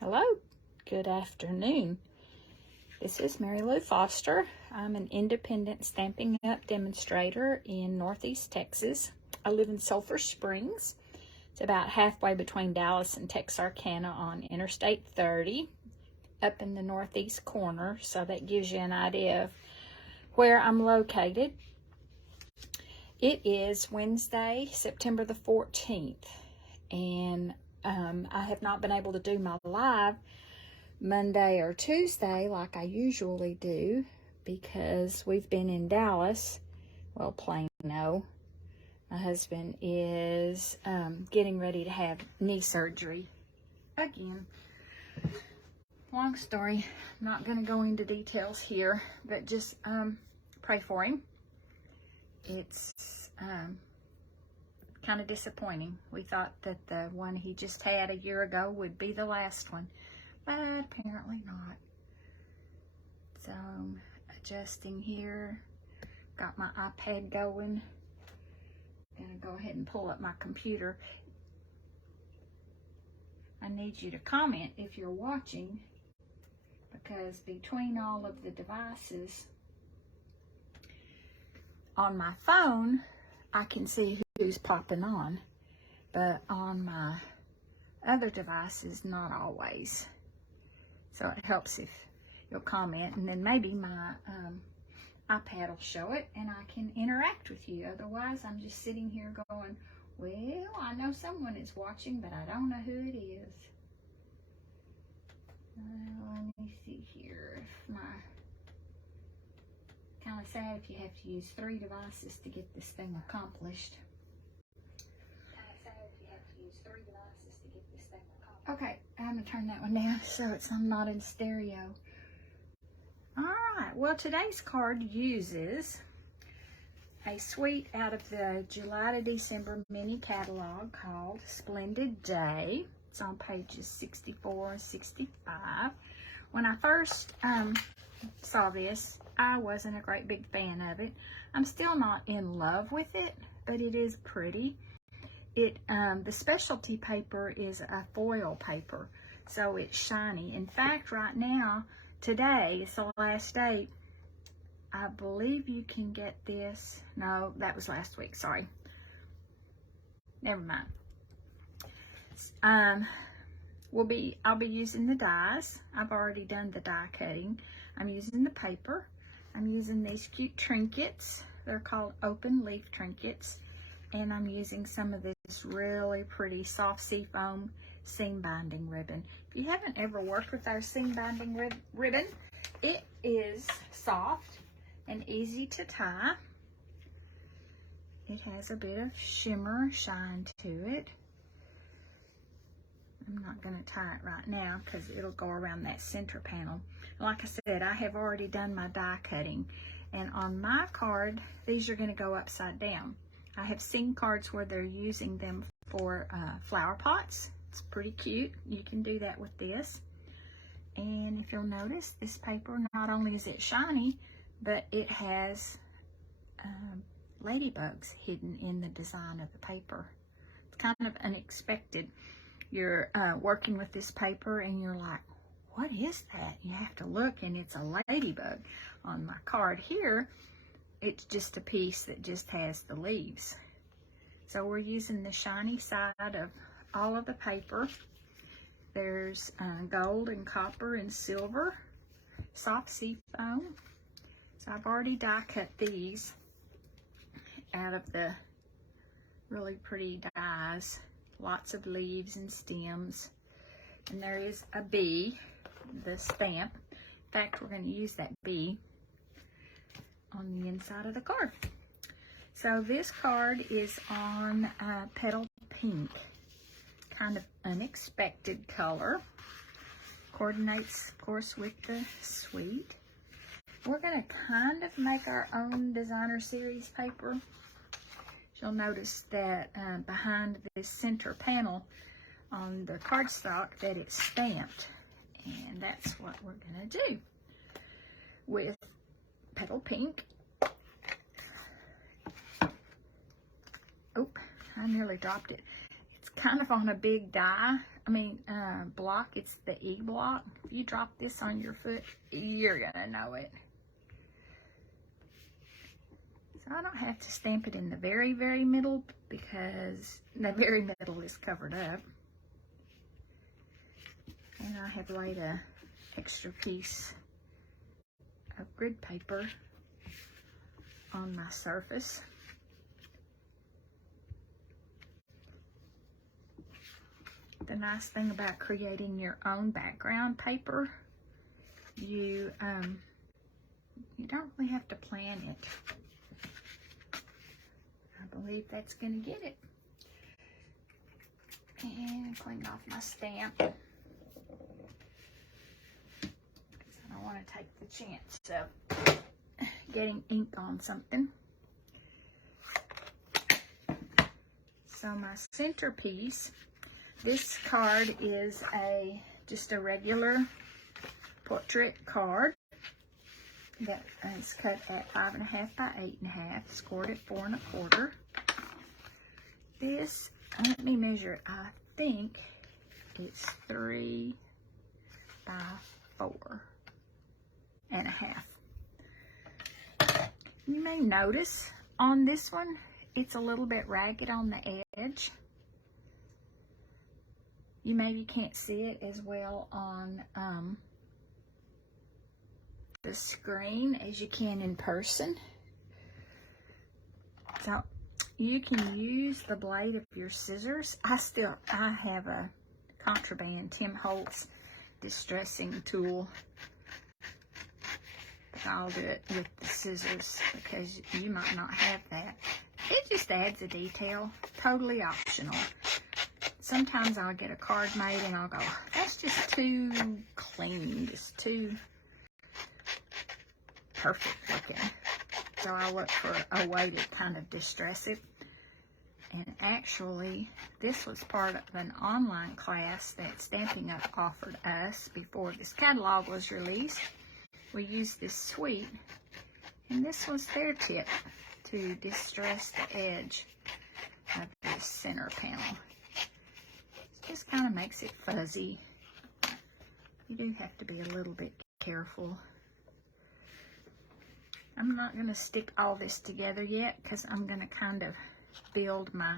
Hello, good afternoon. This is Mary Lou Foster. I'm an independent Stampin' Up! Demonstrator in Northeast Texas. I live in Sulphur Springs. It's about halfway between Dallas and Texarkana on Interstate 30, up in the northeast corner, so that gives you an idea of where I'm located. It is Wednesday, September the 14th, and I have not been able to do my live Monday or Tuesday like I usually do because we've been in Dallas, well, Plano. My husband is getting ready to have knee surgery again. Long story, not going to go into details here, but just pray for him. It's kind of disappointing. We thought that the one he just had a year ago would be the last one, but apparently not. So I'm adjusting here. Got my iPad going. Gonna go ahead and pull up my computer. I need you to comment if you're watching, because between all of the devices on my phone, I can see who's popping on, but on my other devices, not always. So it helps if you'll comment, and then maybe my iPad will show it and I can interact with you. Otherwise, I'm just sitting here going, well, I know someone is watching, but I don't know who it is. Let me see here. If my kind of sad if you have to use 3 devices to get this thing accomplished. Okay, I'm gonna turn that one down so I'm not in stereo. Alright, well, today's card uses a suite out of the July-December Mini Catalog called Splendid Day. It's on pages 64 and 65. When I first saw this, I wasn't a great big fan of it. I'm still not in love with it, but it is pretty. The specialty paper is a foil paper, so it's shiny. In fact, right now, today is the last day. I believe you can get this. No, that was last week. Sorry. Never mind. I'll be using the dies. I've already done the die cutting. I'm using the paper. I'm using these cute trinkets. They're called open leaf trinkets. And I'm using some of this really pretty soft seafoam seam binding ribbon. If you haven't ever worked with our seam binding ribbon, it is soft and easy to tie. It has a bit of shimmer shine to it. I'm not going to tie it right now because it'll go around that center panel. Like I said, I have already done my die cutting, and on my card, these are going to go upside down. I have seen cards where they're using them for flower pots. It's pretty cute. You can do that with this. And if you'll notice, this paper, not only is it shiny, but it has ladybugs hidden in the design of the paper. It's kind of unexpected. You're working with this paper and you're like, what is that? You have to look and it's a ladybug. On my card here, it's just a piece that just has the leaves. So we're using the shiny side of all of the paper. There's gold and copper and silver, soft seafoam. So I've already die cut these out of the really pretty dies. Lots of leaves and stems. And there is a bee, the stamp. In fact, we're going to use that bee on the inside of the card. So this card is on Petal Pink, kind of unexpected color. Coordinates, of course, with the suite. We're going to kind of make our own designer series paper. You'll notice that behind this center panel on the cardstock that it's stamped, and that's what we're going to do with Petal Pink. Oh, I nearly dropped it. It's kind of on a big block. It's the E block. If you drop this on your foot, you're gonna know it. So I don't have to stamp it in the very, very middle because the very middle is covered up. And I have laid a extra piece of grid paper on my surface. The nice thing about creating your own background paper, you don't really have to plan it. I believe that's going to get it. And clean off my stamp, because I don't want to take the chance of getting ink on something. So my centerpiece, this card is just a regular portrait card that is cut at 5.5 by 8.5, scored at 4 1/4. This, let me measure it. I think it's 3 by 4.5. You may notice on this one, it's a little bit ragged on the edge. You maybe can't see it as well on the screen as you can in person. So you can use the blade of your scissors. I have a contraband Tim Holtz distressing tool, but I'll do it with the scissors because you might not have that. It just adds a detail, totally optional. Sometimes I'll get a card made and I'll go, that's just too clean, just too perfect looking. So I'll look for a way to kind of distress it. And actually, this was part of an online class that Stampin' Up! Offered us before this catalog was released. We used this suite, and this was their tip to distress the edge of this center panel. Just kind of makes it fuzzy. You do have to be a little bit careful. I'm not going to stick all this together yet because I'm going to kind of build my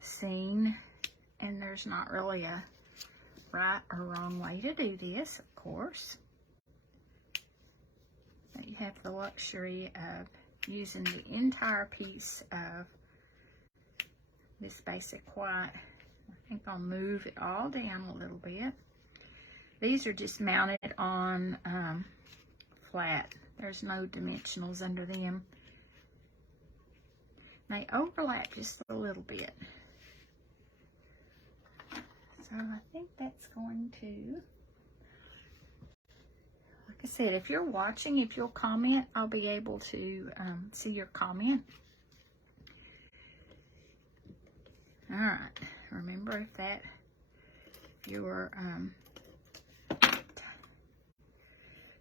scene, and there's not really a right or wrong way to do this, of course. But you have the luxury of using the entire piece of this basic white. I think I'll move it all down a little bit. These are just mounted on flat. There's no dimensionals under them. They overlap just a little bit. So I think that's going to, like I said, if you're watching, if you'll comment, I'll be able to see your comment. All right. Remember, if your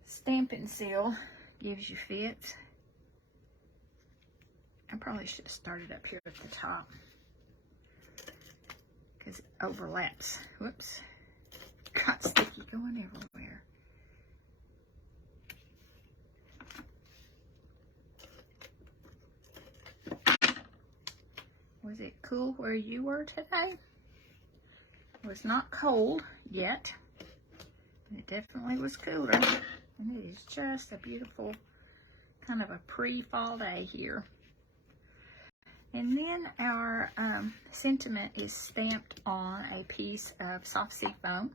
Stampin' Seal gives you fits, I probably should have started up here at the top because it overlaps. Whoops. Got sticky going everywhere. Was it cool where you were today? It was not cold yet. It definitely was cooler. And it is just a beautiful kind of a pre-fall day here. And then our sentiment is stamped on a piece of soft sea foam.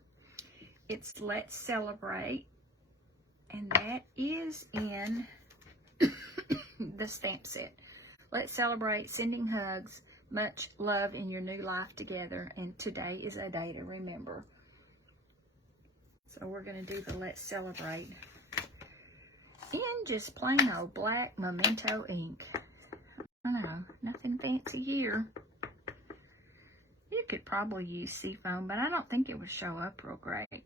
It's Let's Celebrate, and that is in the stamp set. Let's celebrate, sending hugs, much love in your new life together, and today is a day to remember. So we're going to do the Let's Celebrate in just plain old black Memento ink. I know, nothing fancy here. You could probably use seafoam, but I don't think it would show up real great.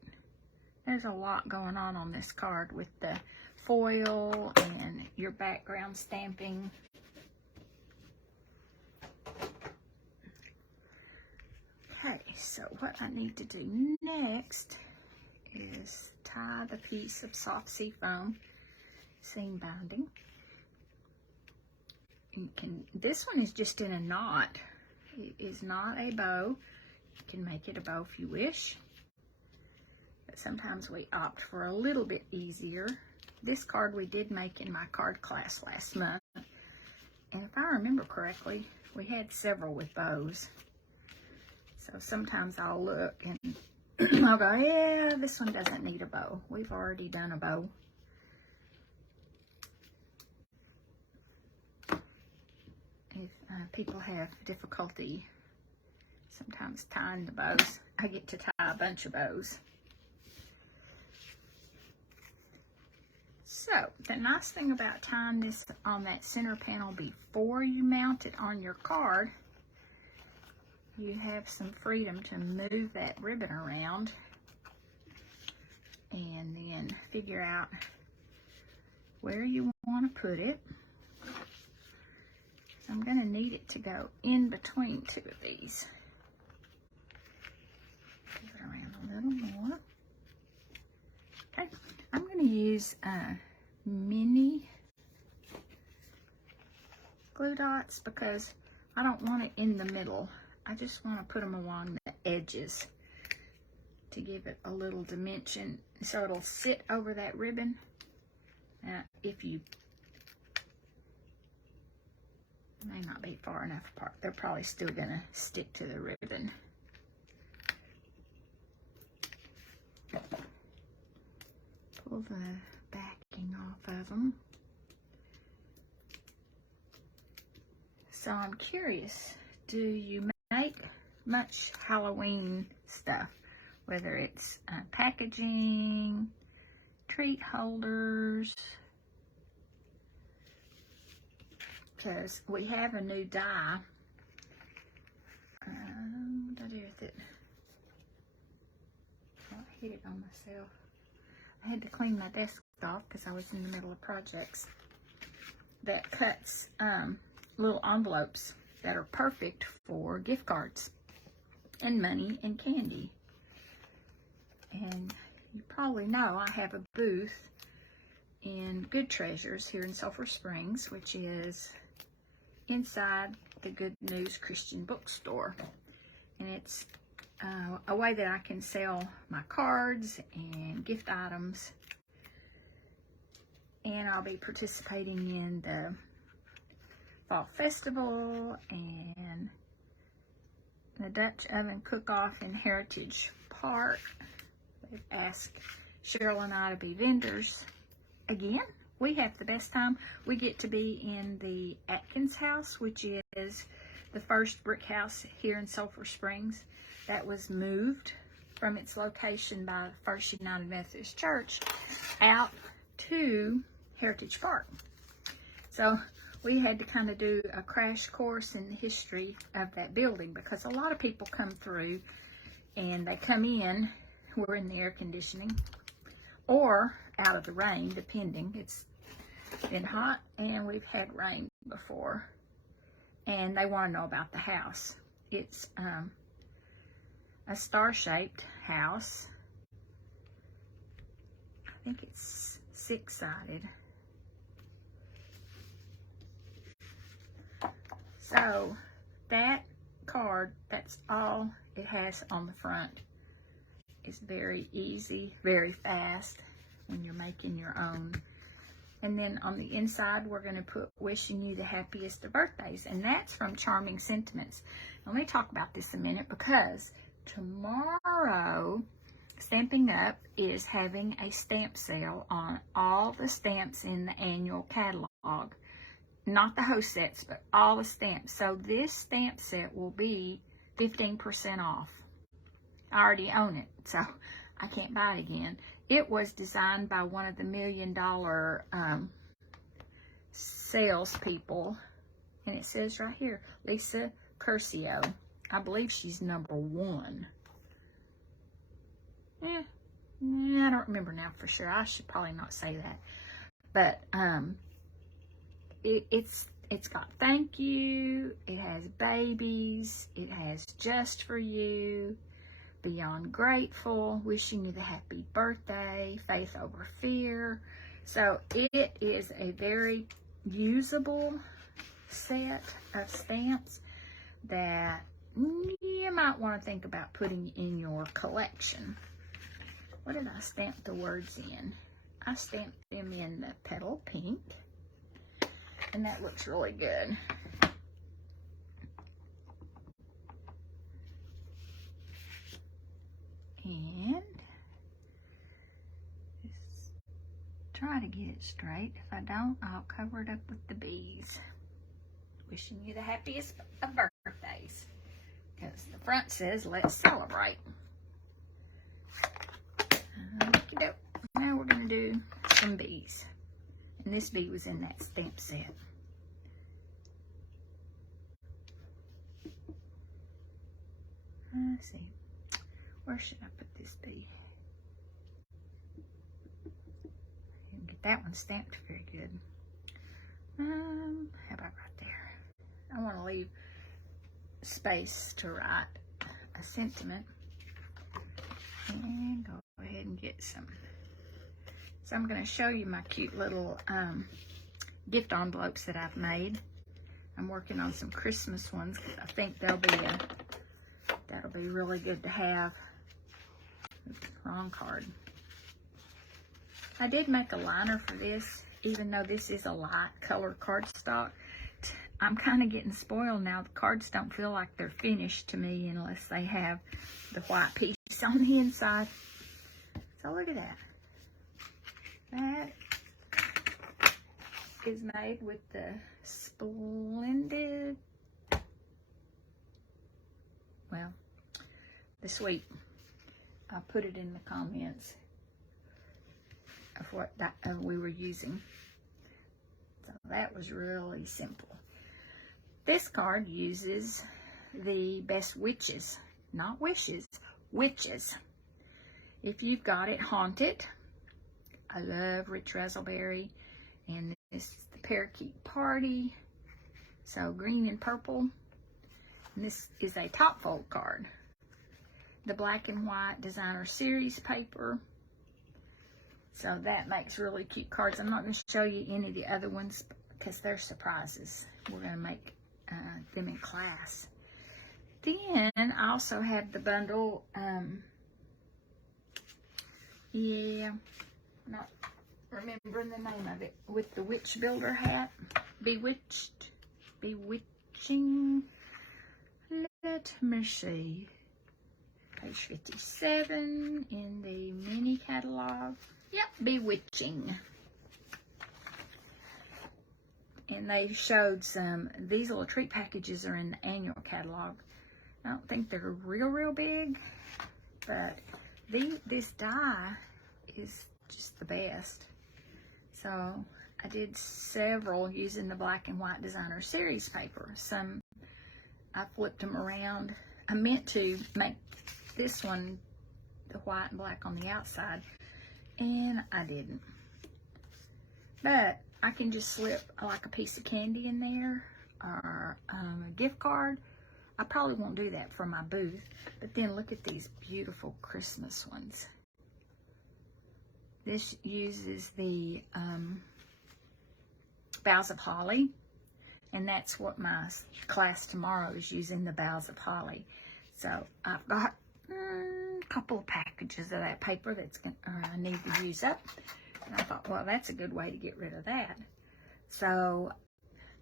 There's a lot going on this card with the foil and your background stamping. Okay, so what I need to do next is tie the piece of soft seafoam seam binding. This one is just in a knot. It is not a bow. You can make it a bow if you wish. But sometimes we opt for a little bit easier. This card we did make in my card class last month. And if I remember correctly, we had several with bows. So sometimes I'll look and I'll go, yeah, this one doesn't need a bow. We've already done a bow. If people have difficulty sometimes tying the bows, I get to tie a bunch of bows. So the nice thing about tying this on that center panel before you mount it on your card, you have some freedom to move that ribbon around and then figure out where you want to put it. So I'm going to need it to go in between two of these. Move it around a little more. Okay, I'm going to use mini glue dots because I don't want it in the middle. I just want to put them along the edges to give it a little dimension so it'll sit over that ribbon. Now, if you may not be far enough apart, they're probably still going to stick to the ribbon. Pull the backing off of them. So I'm curious, do you make much Halloween stuff? Whether it's packaging, treat holders, because we have a new die. What did I do with it? Oh, I hit it on myself. I had to clean my desk off because I was in the middle of projects. That cuts little envelopes that are perfect for gift cards and money and candy. And you probably know I have a booth in Good Treasures here in Sulphur Springs, which is inside the Good News Christian Bookstore. And it's a way that I can sell my cards and gift items. And I'll be participating in the Fall Festival and the Dutch Oven Cook-Off in Heritage Park. They've asked Cheryl and I to be vendors. Again, we have the best time. We get to be in the Atkins house, which is the first brick house here in Sulphur Springs that was moved from its location by First United Methodist Church out to Heritage Park. So we had to kind of do a crash course in the history of that building because a lot of people come through and they come in, we're in the air conditioning, or out of the rain, depending. It's been hot and we've had rain before. And they want to know about the house. It's a star-shaped house. I think it's 6-sided. So that card, that's all it has on the front. It's very easy, very fast when you're making your own. And then on the inside, we're going to put wishing you the happiest of birthdays. And that's from Charming Sentiments. Let me talk about this a minute because tomorrow, Stamping Up is having a stamp sale on all the stamps in the annual catalog. Not the host sets, but all the stamps. So this stamp set will be 15% off. I already own it, so I can't buy it again. It was designed by one of the $1 million salespeople, and it says right here, Lisa Curcio. I believe she's #1. I don't remember now for sure. I should probably not say that, but it's It's got thank you, it has babies, it has just for you, beyond grateful, wishing you the happy birthday, faith over fear. So it is a very usable set of stamps that you might want to think about putting in your collection. What did I stamp the words in? I stamped them in the Petal Pink. And that looks really good. And just try to get it straight. If I don't, I'll cover it up with the bees. Wishing you the happiest of birthdays. Because the front says, let's celebrate. Okey-doke. Now we're going to do some bees. And this bee was in that stamp set. Let's see. Where should I put this bee? I didn't get that one stamped very good. How about right there? I want to leave space to write a sentiment. And go ahead and get some. So I'm going to show you my cute little gift envelopes that I've made. I'm working on some Christmas ones because I think that'll be really good to have. Oops, wrong card. I did make a liner for this, even though this is a light color cardstock. I'm kind of getting spoiled now. The cards don't feel like they're finished to me unless they have the white piece on the inside. So look at that. That is made with the Splendid, well, the Suite. I'll put it in the comments of what we were using. So that was really simple. This card uses the best witches, not wishes, witches. If you've got it haunted, I love Rich Razzleberry, and this is the Parakeet Party, so green and purple. And this is a top fold card. The black and white designer series paper. So that makes really cute cards. I'm not going to show you any of the other ones because they're surprises. We're going to make them in class. Then I also have the bundle, not remembering the name of it, with the witch builder hat. Bewitching. Let me see. Page 57 in the mini catalog. Yep, Bewitching. And they showed these little treat packages are in the annual catalog. I don't think they're real big, but this die is just the best. So I did several using the black and white designer series paper. Some I flipped them around. I meant to make this one the white and black on the outside, and I didn't. But I can just slip like a piece of candy in there, or a gift card. I probably won't do that for my booth, but then look at these beautiful Christmas ones. This uses the boughs of holly, and that's what my class tomorrow is using, the boughs of holly. So I've got a couple of packages of that paper that's I need to use up. And I thought, well, that's a good way to get rid of that. So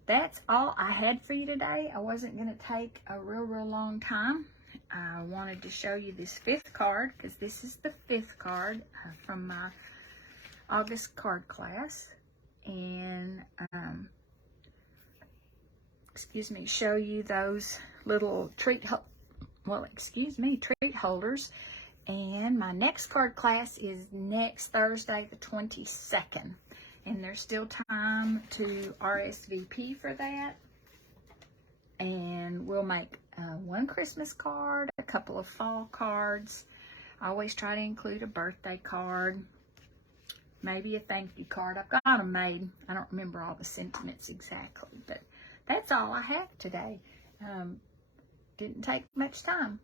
that's all I had for you today. I wasn't going to take a real long time. I wanted to show you this 5th card because this is the 5th card from my August card class. And, show you those little treat holders. And my next card class is next Thursday, the 22nd. And there's still time to RSVP for that. And we'll make one Christmas card, a couple of fall cards. I always try to include a birthday card, maybe a thank you card. I've got them made. I don't remember all the sentiments exactly, but that's all I have today. Didn't take much time.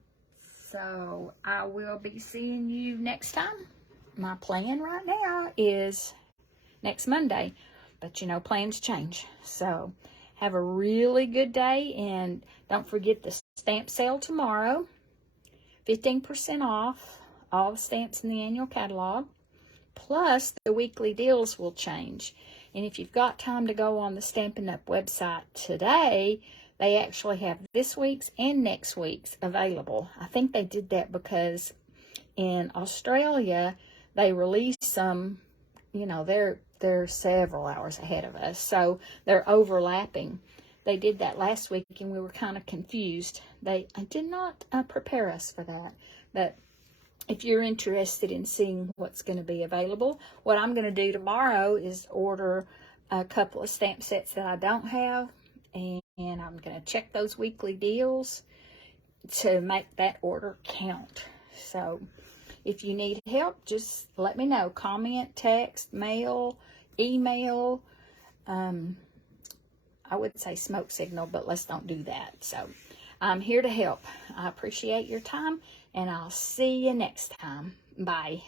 So I will be seeing you next time. My plan right now is next Monday, but you know, plans change. So have a really good day, and don't forget the stamp sale tomorrow. 15% off all the stamps in the annual catalog. Plus, the weekly deals will change. And if you've got time to go on the Stampin' Up! Website today, they actually have this week's and next week's available. I think they did that because in Australia, they release some, you know, they're several hours ahead of us. So they're overlapping. They did that last week and we were kind of confused. They did not prepare us for that. But if you're interested in seeing what's going to be available, what I'm going to do tomorrow is order a couple of stamp sets that I don't have, and I'm going to check those weekly deals to make that order count. So if you need help, just let me know. Comment, text, mail, email. I would say smoke signal, but let's don't do that. So I'm here to help. I appreciate your time, and I'll see you next time. Bye.